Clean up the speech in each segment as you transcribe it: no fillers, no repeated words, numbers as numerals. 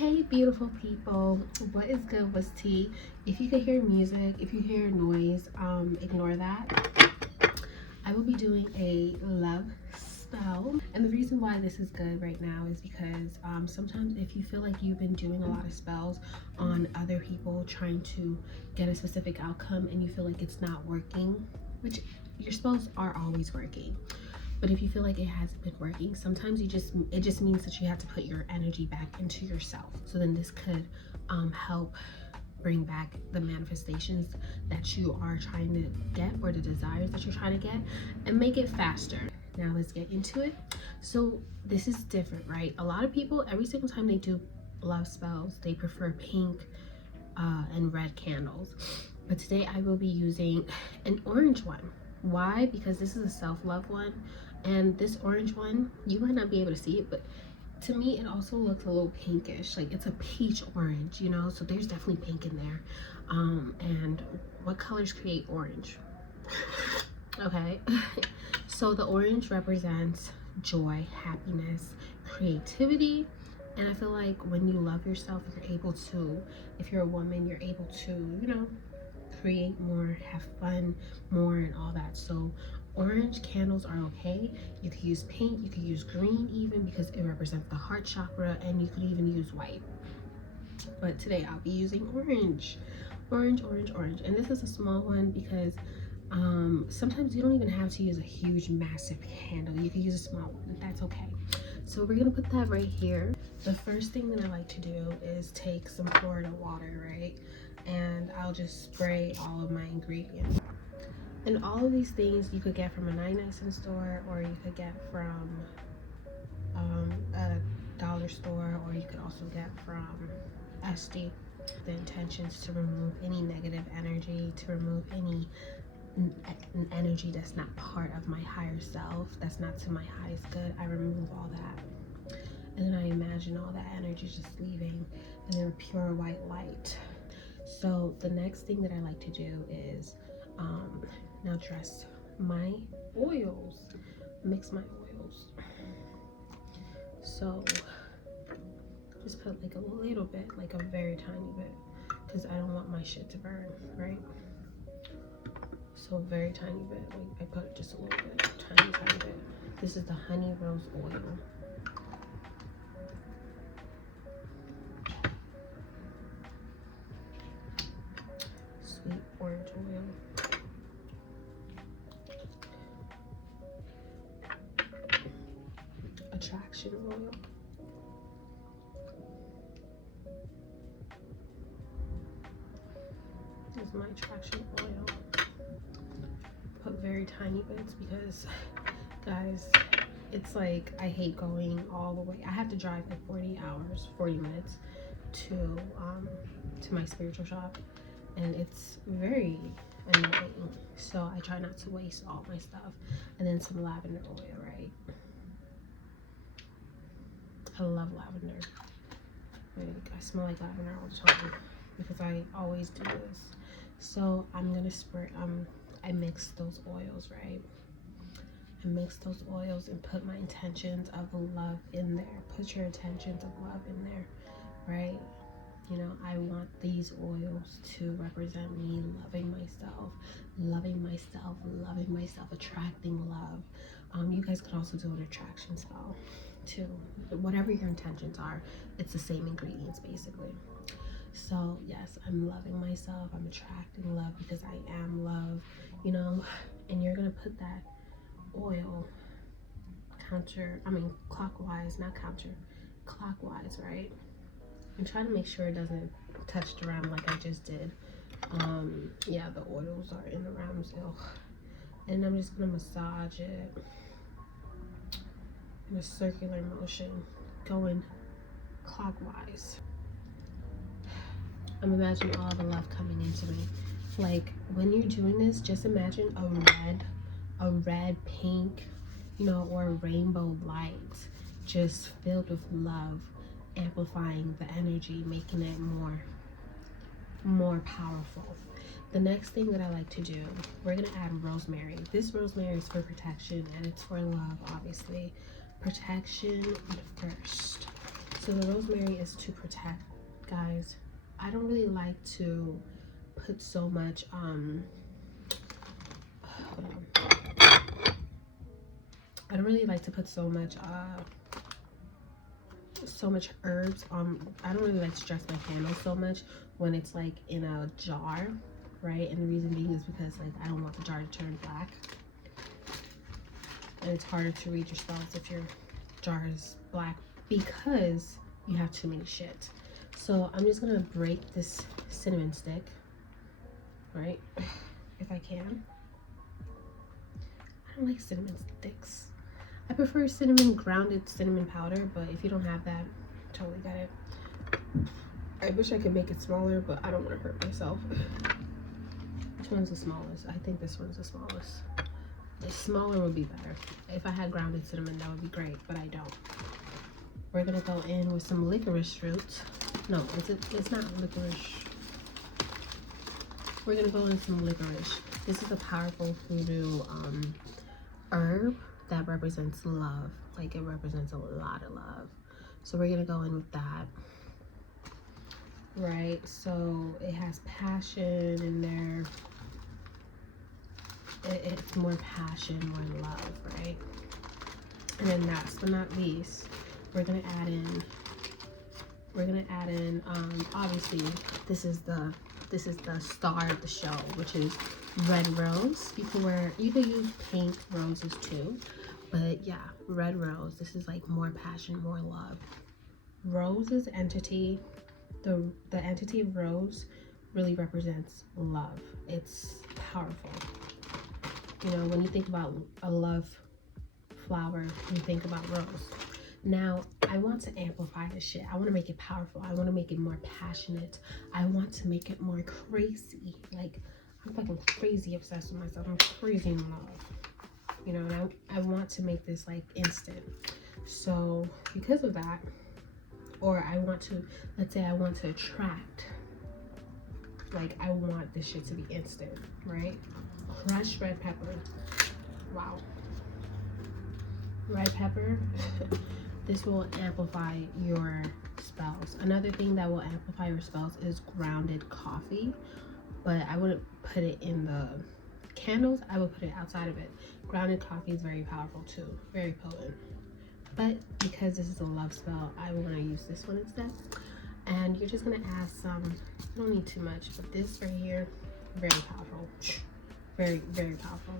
Hey beautiful people, what is good? What's tea? If you could hear music, if you hear noise, ignore that. I will be doing a love spell, and the reason why this is good right now is because sometimes if you feel like you've been doing a lot of spells on other people trying to get a specific outcome and you feel like it's not working, which your spells are always working, but if you feel like it hasn't been working, sometimes it just means that you have to put your energy back into yourself. So then this could help bring back the manifestations that you are trying to get, or the desires that you're trying to get, and make it faster. Now let's get into it. So this is different, right? A lot of people, every single time they do love spells, they prefer pink and red candles, but today I will be using an orange one. Why? Because this is a self-love one, and this orange one, you might not be able to see it, but to me it also looks a little pinkish, like it's a peach orange, you know, so there's definitely pink in there. And what colors create orange? Okay. So the orange represents joy, happiness, creativity, and I feel like when you love yourself, you're able to, if you're a woman, you're able to, you know, create more, have fun more, and all that. So orange candles are okay. You could use pink, you could use green even, because it represents the heart chakra, and you could even use white, but today I'll be using orange. Orange. And this is a small one because sometimes you don't even have to use a huge massive candle. You can use a small one, that's okay. So we're gonna put that right here. The first thing that I like to do is take some Florida water, right? And I'll just spray all of my ingredients. And all of these things you could get from a 99-cent store, or you could get from a dollar store, or you could also get from SD. The intentions to remove any negative energy, to remove any energy that's not part of my higher self, that's not to my highest good. I remove all that, and then I imagine all that energy just leaving, and then a pure white light. So the next thing that I like to do is now dress my oils, mix my oils. So just put like a little bit, like a very tiny bit, because I don't want my shit to burn, right? So a very tiny bit, like I put just a little bit, tiny bit. This is the honey rose oil. Sweet orange oil. Attraction oil. This is my attraction oil. Put very tiny bits because, guys, it's like I hate going all the way. I have to drive like 40 minutes to my spiritual shop, and it's very annoying. So I try not to waste all my stuff. And then some lavender oil, right? I love lavender. I smell like lavender all the time because I always do this. So I'm gonna spray. I mix those oils, right? I mix those oils and put my intentions of love in there. Put your intentions of love in there, right? You know, I want these oils to represent me loving myself, attracting love. You guys could also do an attraction spell too. Whatever your intentions are, it's the same ingredients basically. So yes, I'm loving myself, I'm attracting love because I am love, you know. And you're gonna put that oil clockwise, not counter, clockwise, right? And try to make sure it doesn't touch the rim like I just did. Yeah, the oils are in the rims. And I'm just gonna massage it in a circular motion, going clockwise. I'm imagining all the love coming into me. Like when you're doing this, just imagine a red, pink, you know, or a rainbow light just filled with love, amplifying the energy, making it more powerful. The next thing that I like to do, we're gonna add rosemary. This rosemary is for protection, and it's for love, obviously. Protection first. So the rosemary is to protect, guys. I don't really like to put so much hold on. I don't really like to put so much herbs on. I don't really like to stress my candles so much when it's like in a jar, right? And the reason being is because like I don't want the jar to turn black, and it's harder to read your spells if your jar is black because you have too many shit. So I'm just gonna break this cinnamon stick, right? If I can. I don't like cinnamon sticks. I prefer cinnamon, grounded cinnamon powder, but if you don't have that, totally get it. I wish I could make it smaller, but I don't want to hurt myself. Which one's the smallest? I think this one's the smallest. The smaller would be better. If I had grounded cinnamon, that would be great, but I don't. We're gonna go in with some licorice root. No, it's not licorice. We're gonna go in some licorice. This is a powerful voodoo herb that represents love. Like it represents a lot of love. So we're gonna go in with that. Right, so it has passion in there. It's more passion, more love, right? And then last but not least, we're gonna add in obviously this is the star of the show, which is red rose. You can use pink roses too, but yeah, red rose. This is like more passion, more love. Rose's entity, the entity of rose really represents love. It's powerful. You know, when you think about a love flower, you think about rose. Now, I want to amplify this shit. I want to make it powerful. I want to make it more passionate. I want to make it more crazy. Like, I'm fucking crazy obsessed with myself. I'm crazy in love. You know, and I want to make this like instant. So, because of that, or I want to, let's say I want to attract, like I want this shit to be instant, right? Crushed red pepper. Wow. Red pepper. This will amplify your spells. Another thing that will amplify your spells is grounded coffee, but I wouldn't put it in the candles. I would put it outside of it. Grounded coffee is very powerful too, very potent. But because this is a love spell, I will want to use this one instead. And you're just gonna add some. You don't need too much, but this right here, very powerful. Very, very powerful.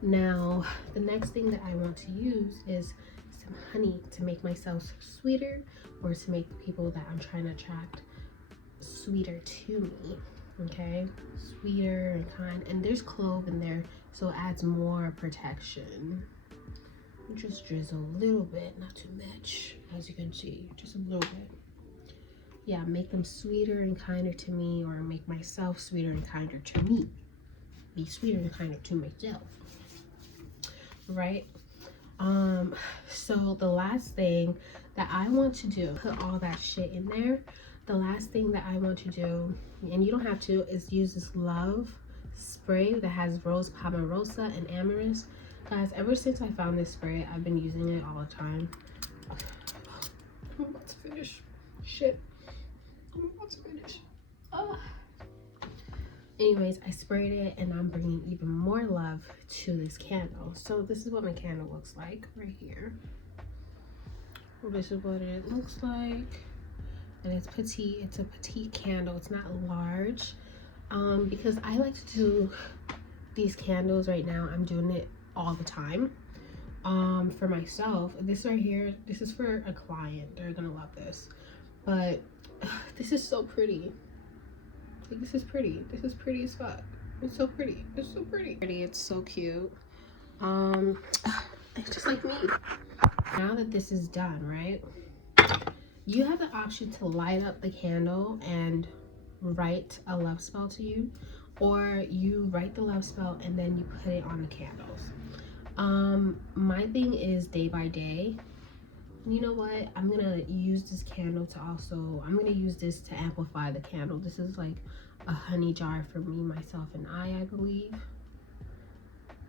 Now, the next thing that I want to use is some honey to make myself sweeter, or to make the people that I'm trying to attract sweeter to me. Okay, sweeter and kind. And there's clove in there, so it adds more protection. Just drizzle a little bit, not too much, as you can see, just a little bit. Yeah, make them sweeter and kinder to me, or make myself sweeter and kinder to me. Be sweeter and kinder to myself. Right? So the last thing that I want to do, put all that shit in there. The last thing that I want to do, and you don't have to, is use this love spray that has rose pomarosa and amorous. Guys, ever since I found this spray, I've been using it all the time. I'm about to finish. Shit. I'm about to finish. Anyways, I sprayed it, and I'm bringing even more love to this candle. So this is what my candle looks like right here. This is what it looks like. And it's petite. It's a petite candle. It's not large. Because I like to do these candles right now. I'm doing it all the time. For myself, this right here, this is for a client. They're gonna love this. But this is so pretty. Like, this is pretty. This is pretty as fuck. It's so pretty. It's so pretty. It's so cute. It's just like me. Now that this is done, right? You have the option to light up the candle and write a love spell to you, or you write the love spell and then you put it on the candles. My thing is day by day. You know what? I'm gonna use this candle to I'm gonna use this to amplify the candle. This is like a honey jar for me, myself, and I believe.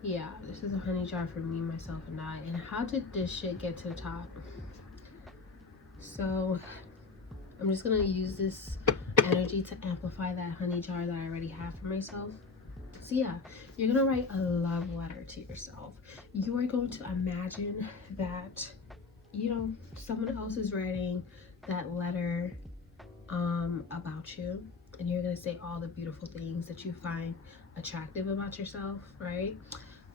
Yeah, this is a honey jar for me, myself, and I. And how did this shit get to the top? So I'm just gonna use this energy to amplify that honey jar that I already have for myself. So yeah, you're gonna write a love letter to yourself. You are going to imagine that, you know, someone else is writing that letter about you, and you're gonna say all the beautiful things that you find attractive about yourself, right?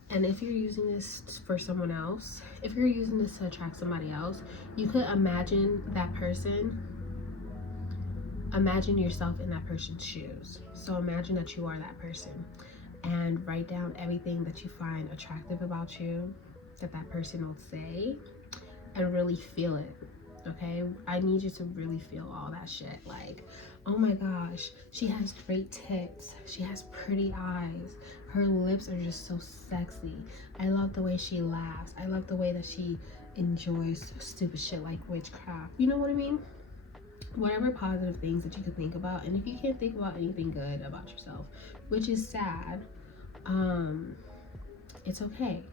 And if you're using this for someone else, if you're using this to attract somebody else, you could imagine that person. Imagine yourself in that person's shoes. So imagine that you are that person, and write down everything that you find attractive about you that that person will say, and really feel it. Okay, I need you to really feel all that shit. Like, oh my gosh, she has great tits, she has pretty eyes, her lips are just so sexy, I love the way she laughs, I love the way that she enjoys stupid shit like witchcraft. You know what I mean? Whatever positive things that you could think about. And if you can't think about anything good about yourself, which is sad, it's okay.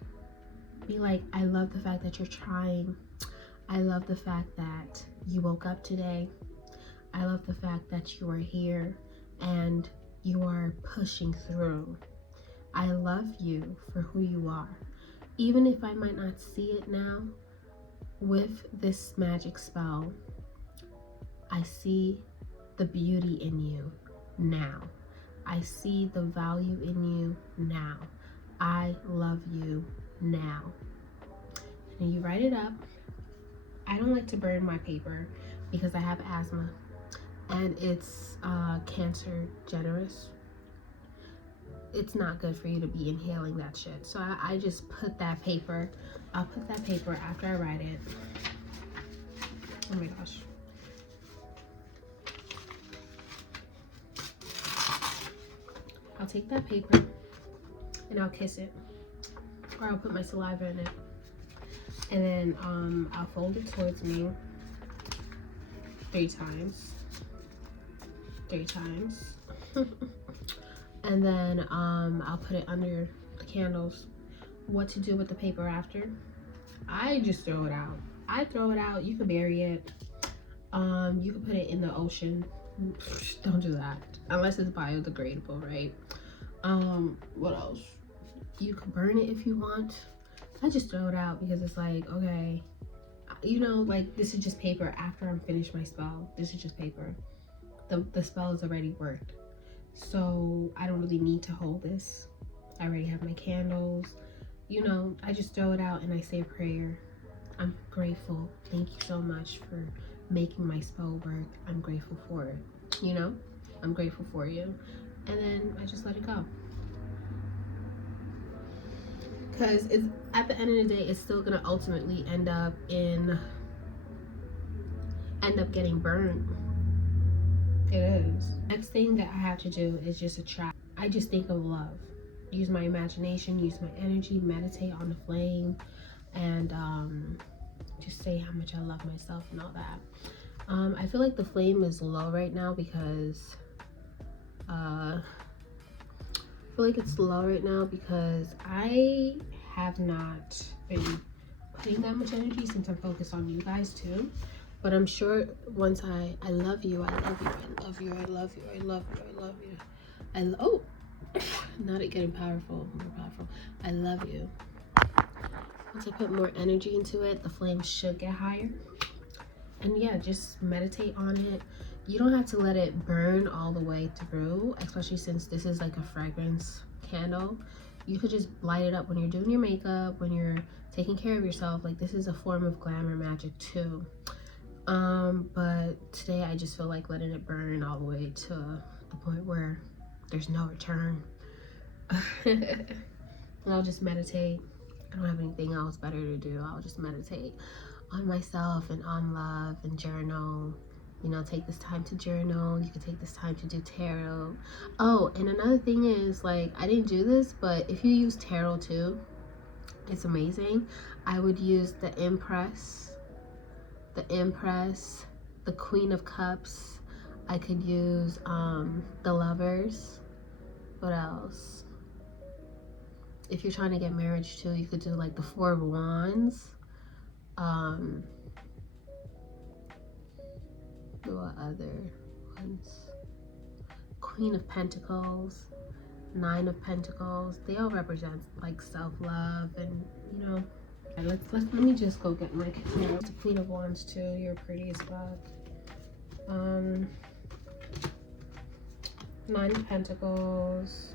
Be like, I love the fact that you're trying, I love the fact that you woke up today, I love the fact that you are here and you are pushing through. I love you for who you are. Even if I might not see it now, with this magic spell, I see the beauty in you now. I see the value in you now. I love you now. And you write it up. I don't like to burn my paper because I have asthma and it's cancer generous. It's not good for you to be inhaling that shit. So I just put that paper, I'll put that paper after I write it. Oh my gosh. I'll take that paper and I'll kiss it, or I'll put my saliva in it, and then I'll fold it towards me 3 times, and then I'll put it under the candles. What to do with the paper after? I just throw it out. I throw it out. You can bury it. You can put it in the ocean. Don't do that unless it's biodegradable, right? What else? You can burn it if you want. I just throw it out because it's like, okay, you know, like, this is just paper. After I'm finished my spell, this is just paper. The spell is already worked, so I don't really need to hold this. I already have my candles, you know. I just throw it out and I say a prayer. I'm grateful. Thank you so much for making my spell work. I'm grateful for it. You know, I'm grateful for you. And then I just let it go. Because it's, at the end of the day, it's still gonna ultimately end up getting burned. It is. Next thing that I have to do is just attract. I just think of love. Use my imagination, use my energy, meditate on the flame, and just say how much I love myself and all that. I feel like the flame is low right now because I feel like it's low right now because I have not been putting that much energy since I'm focused on you guys too. But I'm sure once I love you, I love you, I love you, I love you, I love you, I love you. Oh, not it getting powerful, more powerful. I love you. Once I put more energy into it, the flame should get higher. And yeah, just meditate on it. You don't have to let it burn all the way through, especially since this is like a fragrance candle. You could just light it up when you're doing your makeup, when you're taking care of yourself. Like, this is a form of glamour magic too. But today I just feel like letting it burn all the way to the point where there's no return. And I'll just meditate. I don't have anything else better to do. I'll just meditate on myself and on love and journal. You know, take this time to journal. You can take this time to do tarot. Oh, and another thing is, like, I didn't do this, but if you use tarot too, it's amazing. I would use the Empress, the Queen of Cups. I could use the Lovers. What else? If you're trying to get marriage too, you could do like the Four of Wands. What other ones? Queen of Pentacles, Nine of Pentacles. They all represent like self-love and, you know. Let me just go get my camera. The Queen of Wands too. You're pretty as fuck. Nine of Pentacles.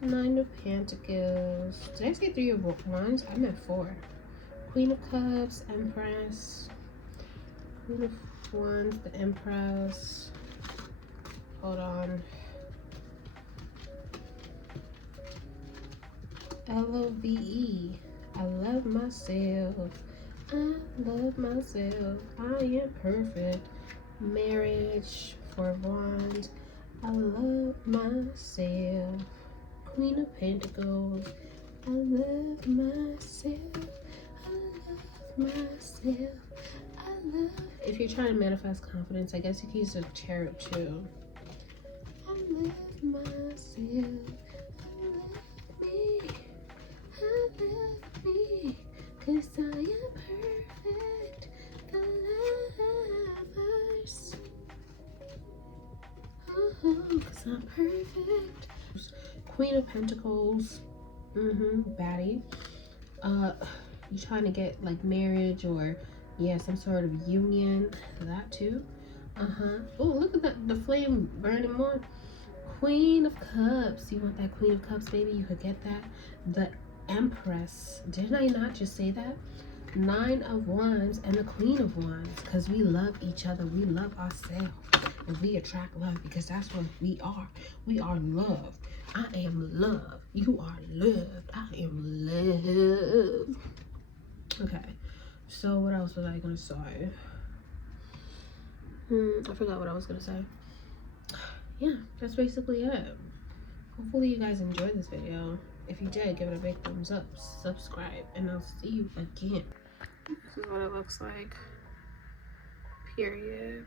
Nine of Pentacles. Did I say Three of Wands? I meant four. Queen of Cups, Empress. Queen of Wands, the Empress. Hold on. Love. I love myself. I love myself. I am perfect. Marriage, Four of Wands. I love myself. Queen of Pentacles. I love myself. I love myself. I love. If you're trying to manifest confidence, I guess you can use a Chariot too. I love myself. I love me. I love me. 'Cause I am perfect. The lovers. Oh, 'cause I'm perfect. Queen of Pentacles. Baddie. You trying to get like marriage or some sort of union. That too. Oh, look at that, the flame burning more. Queen of Cups. You want that Queen of Cups, baby? You could get that. The Empress. Didn't I not just say that? Nine of Wands and the Queen of Wands, because we love each other. We love ourselves. And we attract love because that's what we are. We are love. I am love. You are loved. I am love. Okay. So what else was I going to say? I forgot what I was going to say. Yeah, that's basically it. Hopefully you guys enjoyed this video. If you did, give it a big thumbs up, subscribe, and I'll see you again. This is what it looks like. Period.